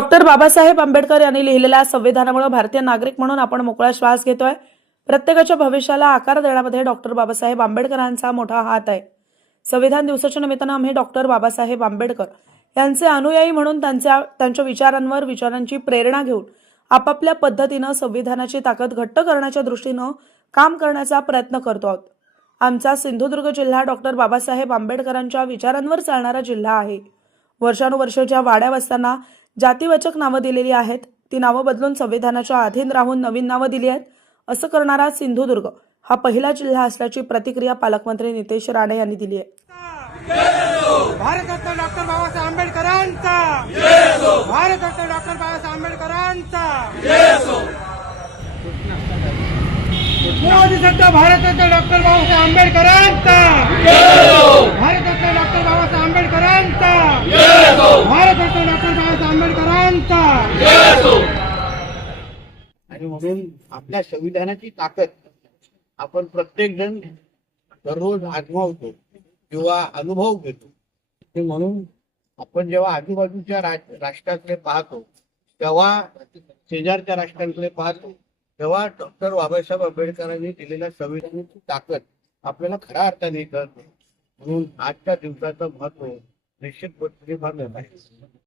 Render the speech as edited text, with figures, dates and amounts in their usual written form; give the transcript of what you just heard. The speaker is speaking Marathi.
डॉक्टर बाबासाहेब आंबेडकर यांनी लिहिलेल्या संविधानामुळे भारतीय नागरिक म्हणून आपण मोकळा श्वास घेतोय। प्रत्येकाच्या भविष्याला आकार देण्यामध्ये डॉक्टर बाबासाहेब आंबेडकरांचा मोठा हात आहे। संविधान दिवसाच्या निमित्तानं आम्ही डॉक्टर बाबासाहेब आंबेडकर यांचे अनुयायी म्हणून त्यांच्या विचारांची प्रेरणा घेऊन आपापल्या पद्धतीनं संविधानाची ताकद घट्ट करण्याच्या दृष्टीनं काम करण्याचा प्रयत्न करतो आहोत। आमचा सिंधुदुर्ग जिल्हा डॉक्टर बाबासाहेब आंबेडकरांच्या विचारांवर चालणारा जिल्हा आहे। वर्षानुवर्षे ज्या वाड्या वस्त्यांना जातीवाचक नावं दिलेली आहेत ती नावं बदलून संविधानाच्या अधीन राहून नवीन नावं दिली आहेत। असं करणारा सिंधुदुर्ग हा पहिला जिल्हा असल्याची प्रतिक्रिया पालकमंत्री नितेश राणे यांनी दिली आहे। भारतरत्न डॉक्टर बाबासाहेब आंबेडकरांचा भारतरत्न डॉक्टर बाबासाहेब आंबेडकरांचा मोदी सरकार भारतरत्न डॉक्टर बाबासाहेब आंबेडकरांचा भारतरत्न डॉक्टर बाबासाहेब आंबेडकरांचा भारतरत्न डॉक्टर बाबासाहेब आंबेडकरांचा। आणि म्हणून आपल्या संविधानाची ताकद आपण प्रत्येक जण दररोज आजमावतो किंवा अनुभव घेतो। ते म्हणून आपण जेव्हा आजूबाजूच्या राष्ट्राकडे पाहतो तेव्हा शेजारच्या राष्ट्रांकडे पाहतो तेव्हा डॉक्टर बाबासाहेब आंबेडकरांनी दिलेल्या संविधानाची ताकद आपल्याला खऱ्या अर्थाने कळते। म्हणून आजच्या दिवसाचं महत्व निश्चितपणे फार मोठं आहे।